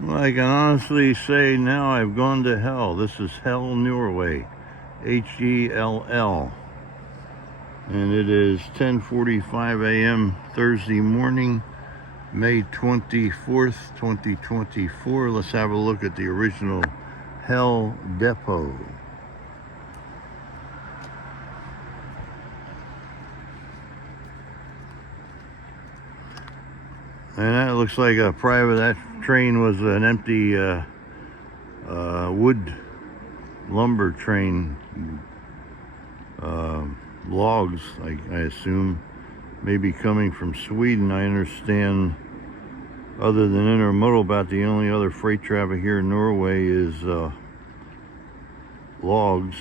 Well, I can honestly say now I've gone to hell. This is Hell, Norway. Hell. And it is 10:45 a.m. Thursday morning, May 24th, 2024. Let's have a look at the original Hell Depot. And that looks like a private, that train was an empty wood lumber train, logs, I assume, maybe coming from Sweden. I understand, other than intermodal, about the only other freight traffic here in Norway is logs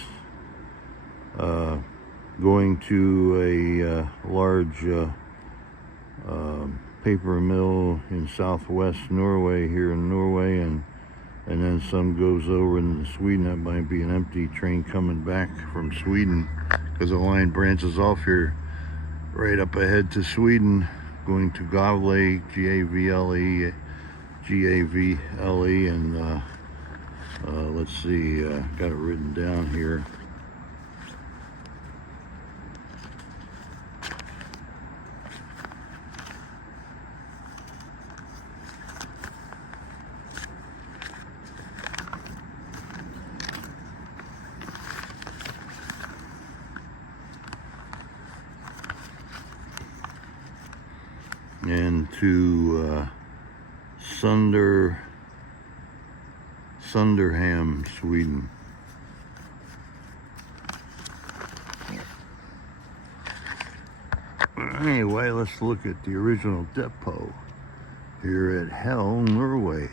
going to a large paper mill in southwest Norway, here in Norway, and then some goes over into Sweden. That might be an empty train coming back from Sweden, because the line branches off here right up ahead to Sweden, going to Gavle, Gavle, and let's see, got it written down here. And to Sunderham, Sweden. Anyway, let's look at the original depot here at Hell, Norway.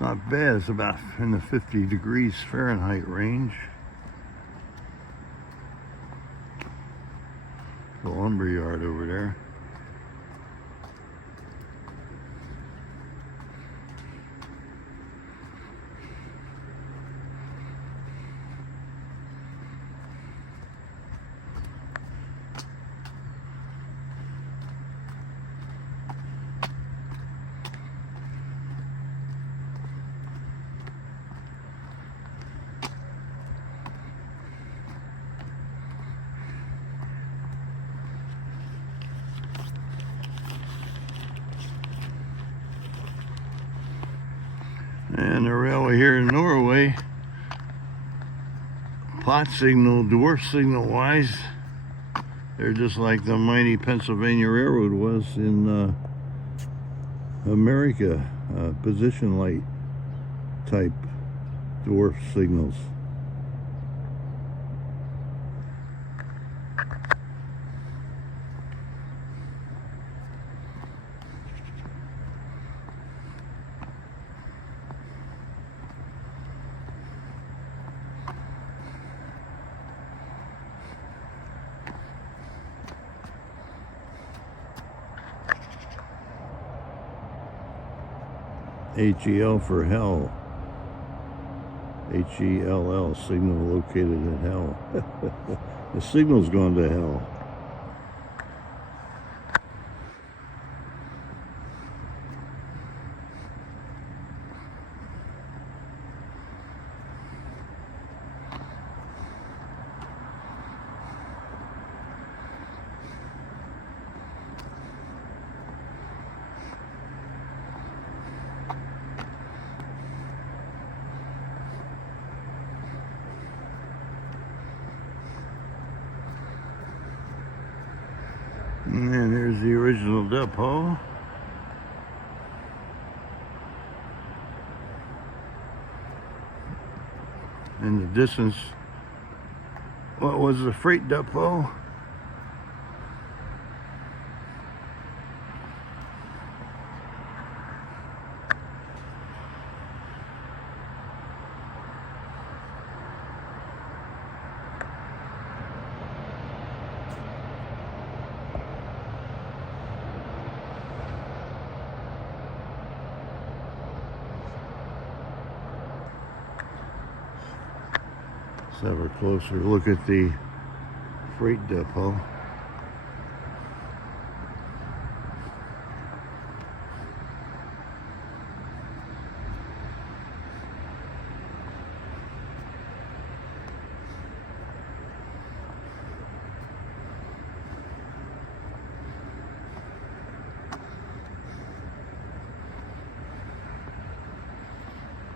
Not bad. It's about in the 50 degrees Fahrenheit range. The lumber yard over there. And the railway here in Norway, pot signal, dwarf signal wise, they're just like the mighty Pennsylvania Railroad was in America, position light type dwarf signals. HEL for hell. HELL, signal located at hell. The signal's gone to hell. And here's the original depot. In the distance, what was the freight depot? Let's have a closer look at the freight depot.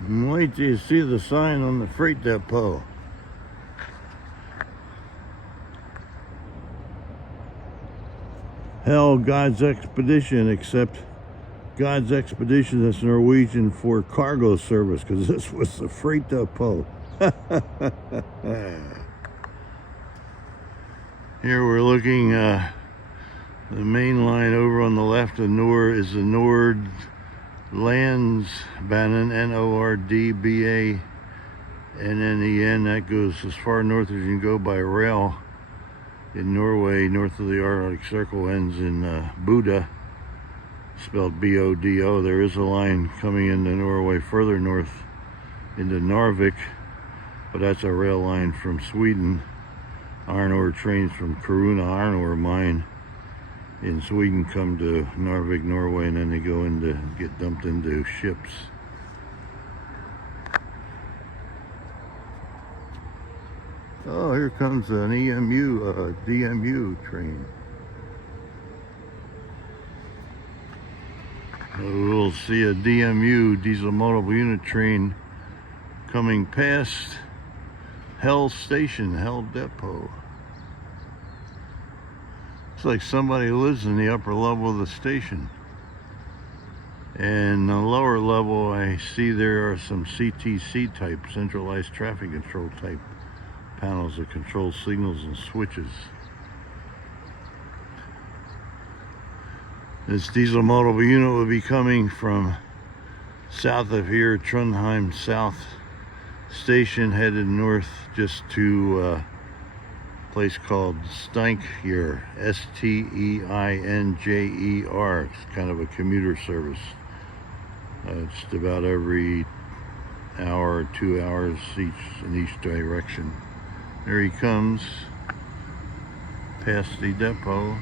Wait till you see the sign on the freight depot. Hell, God's Expedition, except God's Expedition is Norwegian for cargo service, because this was the freight depot. Here we're looking, the main line over on the left of is the Nordlandsbanen, Nordba, and then the end that goes as far north as you can go by rail in Norway. North of the Arctic Circle ends in Bodo, spelled B-O-D-O. There is a line coming into Norway further north into Narvik, but that's a rail line from Sweden. Iron ore trains from Kiruna iron ore mine in Sweden come to Narvik, Norway, and then they go into, get dumped into ships. Oh, here comes an DMU train. We'll see a DMU, diesel multiple unit train, coming past Hell Station, Hell Depot. Looks like somebody lives in the upper level of the station. And the lower level, I see there are some CTC type, centralized traffic control type panels that control signals and switches. This diesel multiple unit will be coming from south of here, Trondheim South Station, headed north just to a place called Steinkjer, S-T-E-I-N-J-E-R. It's kind of a commuter service. It's about every hour or 2 hours in each direction. There he comes, past the depot.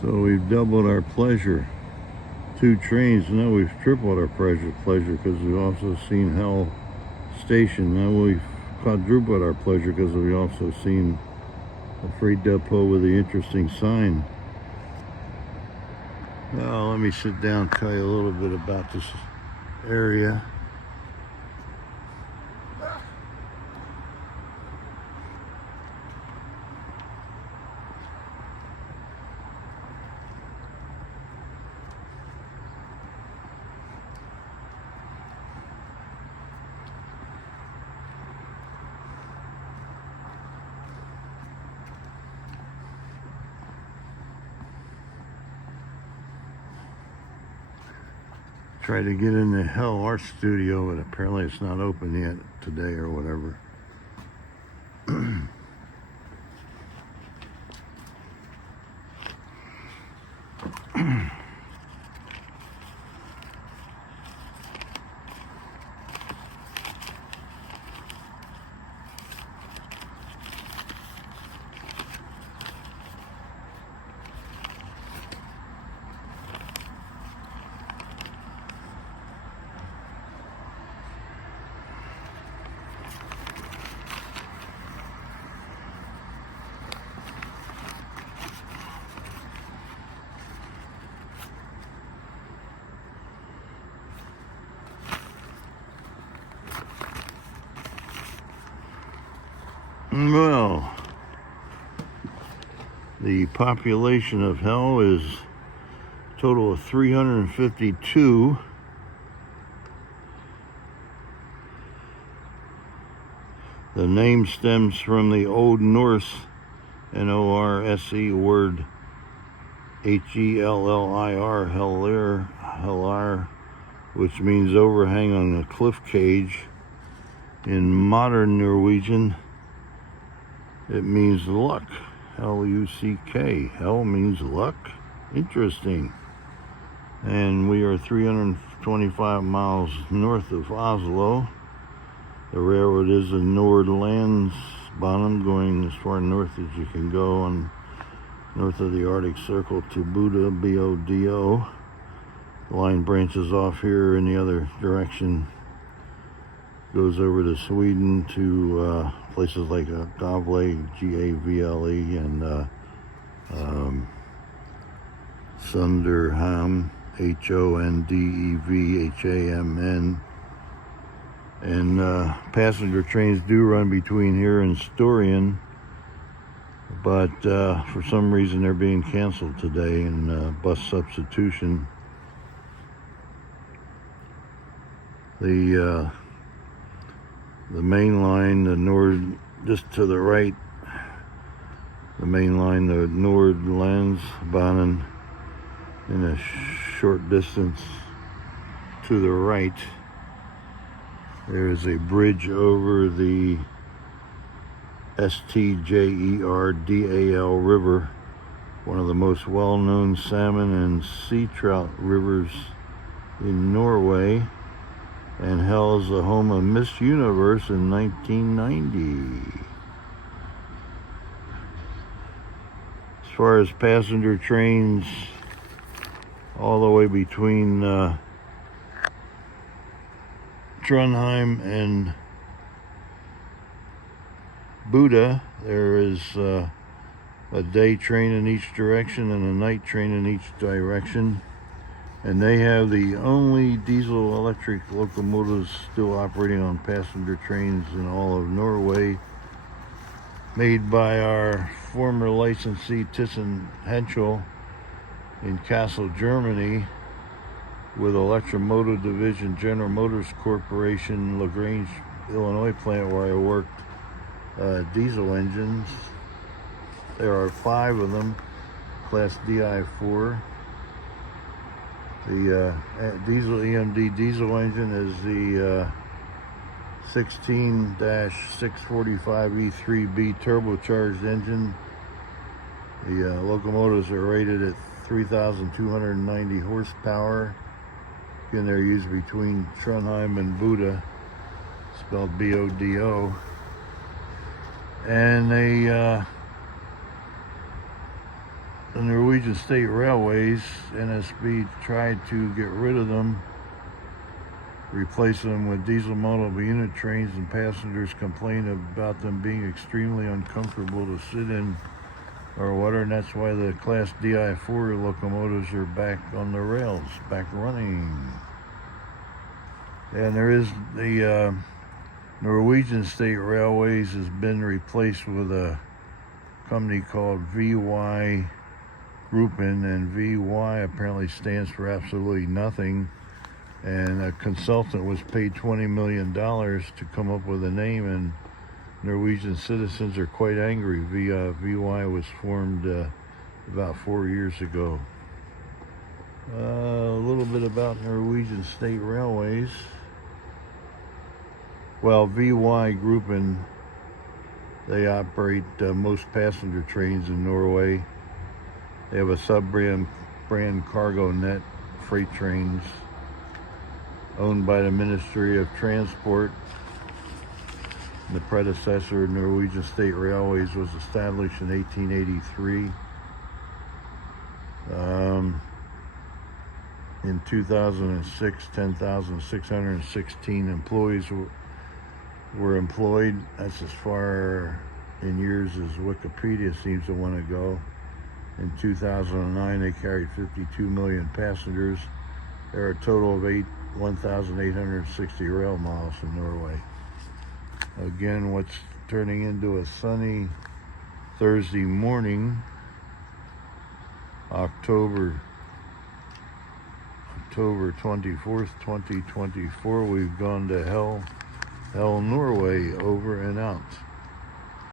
So we've doubled our pleasure. 2 trains, now we've tripled our pleasure because we've also seen Hell Station. Now we've quadrupled our pleasure because we've also seen a freight depot with the interesting sign. Now let me sit down and tell you a little bit about this area. Tried to get in the Hell Art Studio, but apparently it's not open yet today or whatever. Well, the population of Hell is a total of 352. The name stems from the Old Norse N-O-R-S-E word H-E-L-L-I-R, Hellar, which means overhang on a cliff cage. In modern Norwegian, it means luck, L-U-C-K. Hell means luck. Interesting. And we are 325 miles north of Oslo. The railroad is the Nordlandsbanen, going as far north as you can go on north of the Arctic Circle to Bodo, B-O-D-O. The line branches off here in the other direction, goes over to Sweden to places like Gavle, G-A-V-L-E, and Sonderhamn, H-O-N-D-E-V-H-A-M-N. And passenger trains do run between here and Storion, but for some reason they're being canceled today in bus substitution. The main line, just to the right, the main line, the Nordlandsbanen, in a short distance to the right, there is a bridge over the Stjerdal River, one of the most well-known salmon and sea trout rivers in Norway, and held the home of Miss Universe in 1990. As far as passenger trains, all the way between Trondheim and Bodo, there is a day train in each direction and a night train in each direction. And they have the only diesel-electric locomotives still operating on passenger trains in all of Norway, made by our former licensee Thyssen Henschel in Kassel, Germany, with Electromotive Division General Motors Corporation, LaGrange, Illinois plant where I worked, diesel engines. There are 5 of them, Class DI4. The diesel EMD diesel engine is the 16-645E3B turbocharged engine. The locomotives are rated at 3,290 horsepower. Again, they're used between Trondheim and Bodo, spelled B-O-D-O. And the Norwegian State Railways, NSB, tried to get rid of them, replace them with diesel multiple unit trains, and passengers complain about them being extremely uncomfortable to sit in or whatever, and that's why the Class DI4 locomotives are back on the rails, back running. And there is the Norwegian State Railways has been replaced with a company called VY Gruppen, and VY apparently stands for absolutely nothing, and a consultant was paid $20 million to come up with a name, and Norwegian citizens are quite angry. VY was formed about 4 years ago. A little bit about Norwegian State Railways. Well, VY Gruppen, they operate most passenger trains in Norway. They have a sub-brand cargo net freight trains owned by the Ministry of Transport. The predecessor, Norwegian State Railways, was established in 1883. In 2006, 10,616 employees were employed. That's as far in years as Wikipedia seems to want to go. In 2009, they carried 52 million passengers. There are a total of 1,860 rail miles in Norway. Again, what's turning into a sunny Thursday morning, October 24th, 2024. We've gone to hell, Norway, over and out.